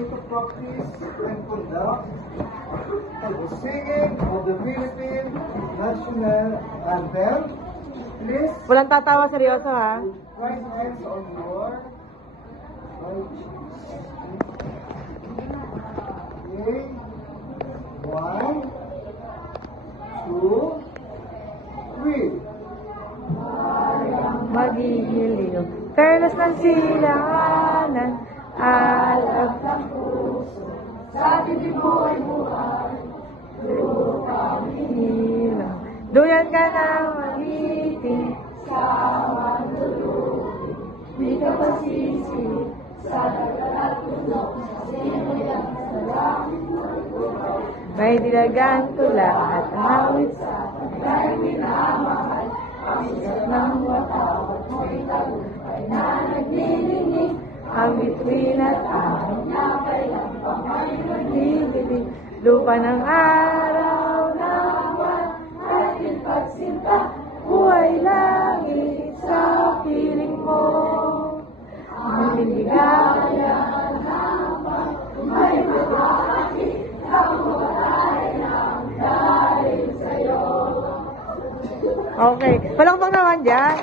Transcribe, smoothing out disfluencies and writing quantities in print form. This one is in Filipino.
going to practice and conduct the singing of the Philippine National Anthem. Please, Walang tatawa, seryoso ha. right hands on your right cheek. Okay. 1, 2, 3. Magigiliw. Perlas ng silanganan, alab ng puso, sa titig mo'y buhay, lupang hinilang. Duyan ka ng magiting, sa mandulubi, di ka pasisi, sa dagat at bundok, sino yan sa langit mo'y buhay. May dilagang tula at awit sa pagkay minamahal, ang sigat ng watawat mo'y tagumpay na naglilinig, ang bituin at araw na kailang pangay naglililig, lupa ng araw na buwan at pinpagsinta, buhay langit sa piling mo. Ang liligaya naman, may mahaki, ang walay ng dahil sa'yo. Okay, palakpak naman dyan.